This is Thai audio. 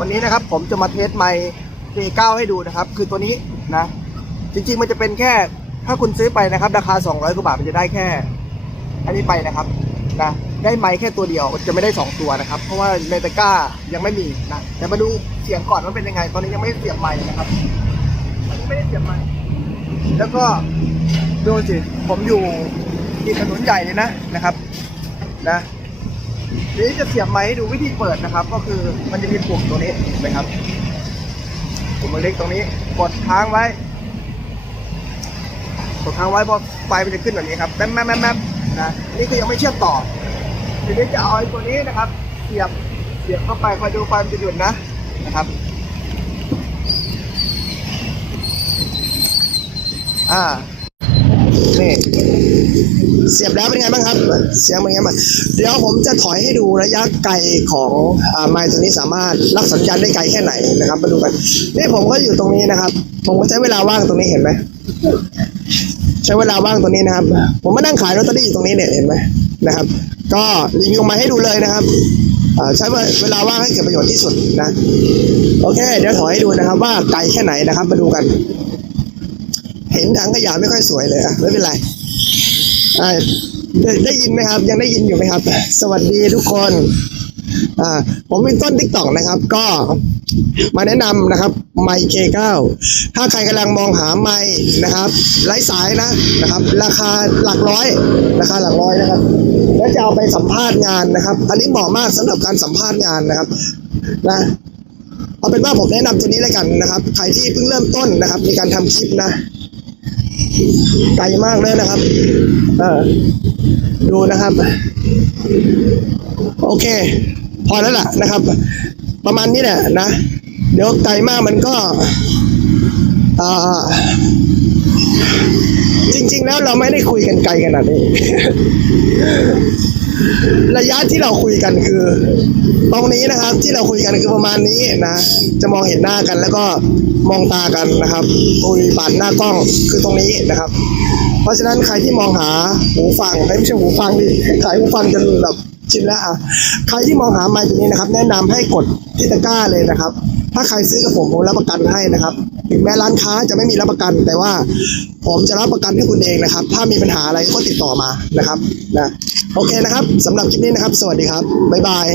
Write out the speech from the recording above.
วันนี้นะครับผมจะมาเทสไมค์ K9 ให้ดูนะครับ คือตัวนี้นะ จริงๆมันจะเป็นแค่ถ้าคุณซื้อไปนะครับ ราคา 200กว่าบาทมันจะได้แค่ อันนี้ไปนะครับนะได้ไมค์แค่ตัวเดียวจะไม่ได้ 2 ตัวนะครับ เพราะว่าในตะกร้ายังไม่มีนะแต่มาดูเสียงก่อนว่าเป็นยังไง ตอนนี้ยังไม่ได้เสียบไมค์นะครับตอนนี้ไม่ได้เสียบไมค์แล้วก็ดูสิผมอยู่ที่ถนนใหญ่เลยนะนะครับ นะ ทีนี้จะเสียบไมค์ให้ดูวิธีเปิดนะครับ ก็คือมันจะมีปุ่มตัวนี้เห็นไหมครับปุ่มเล็กตรงนี้กดค้างไว้กดค้างไว้พอไฟมันจะขึ้นแบบนี้ครับแป๊บแป๊บแป๊บแป๊นะนี่คือยังไม่เชื่อมต่อทีนี้จะเอาไอ้ตัวนี้นะครับเสียบเสียบเข้าไปคอยดูไฟมันจะหยุดนะนะครับอ่า นี่เสียบแล้วเป็นไงบ้างครับ เสียงเป็นไงบ้างเดี๋ยวผมจะถอยให้ดูระยะไกลของอไมค์ตัวนี้สามารถรับสัญญาณได้ไกลแค่ไหนนะครับมาดูกันนี่ผมก็อยู่ตรงนี้นะครับ ผมก็ใช้เวลาว่างตรงนี้เห็นไหมใช้เวลาว่างตรงนี้นะครับ ผมมานั่งขายลอตเตอรี่อยู่ตรงนี้เนี่ยเห็นไหมนะครับ ก็รีวิวมาให้ดูเลยนะครับใช้เวลาว่างให้เกิดประโยชน์ที่สุดนะ โอเค เดี๋ยวถอยให้ดูนะครับว่าไกลแค่ไหนนะครับ มาดูกัน เห็นถังขยะไม่ค่อยสวยเลยอะไม่เป็นไรอ่าได้ได้ยินไหมครับ ยังได้ยินอยู่ไหมครับ สวัสดีทุกคนอ่าผมเป็นต้นทิกตอกนะครับ ก็มาแนะนำนะครับไมค์ K9 ถ้าใครกำลังมองหาไมค์นะครับไร้สายนะนะครับ ราคาหลักร้อยราคาหลักร้อยนะครับ แล้วจะเอาไปสัมภาษณ์งานนะครับ อันนี้เหมาะมากสำหรับการสัมภาษณ์งานนะครับนะเอาเป็นว่าผมแนะนำตัวนี้แล้วกันนะครับ ใครที่เพิ่งเริ่มต้นนะครับในการทำคลิปนะ ไกลมากเลยนะครับดูนะครับ โอเค พอแล้วล่ะนะครับ ประมาณนี้แหละนะ เดี๋ยวไกลมากมันก็จริง ๆ แล้วเราไม่ได้คุยกันไกลขนาดนี้ ระยะที่เราคุยกันคือ ตรงนี้นะครับที่เราคุยกันคือประมาณนี้นะ จะมองเห็นหน้ากันแล้วก็มองตากันนะครับคุยผ่านหน้ากล้องคือตรงนี้นะครับ เพราะฉะนั้นใครที่มองหาหูฟังไม่ใช่หูฟังดิขายหูฟังจนแบบชินแล้วอะใครที่มองหาไมค์ตัวนี้นะครับ แนะนำให้กดที่ตะกร้าเลยนะครับ ถ้าใครซื้อกับผมผมรับประกันให้นะครับ ถึงแม้ร้านค้าจะไม่มีรับประกัน แต่ว่าผมจะรับประกันให้คุณเองนะครับ ถ้ามีปัญหาอะไรก็ติดต่อมานะครับนะโอเคนะครับสำหรับคลิปนี้นะครับ สวัสดีครับบ๊ายบาย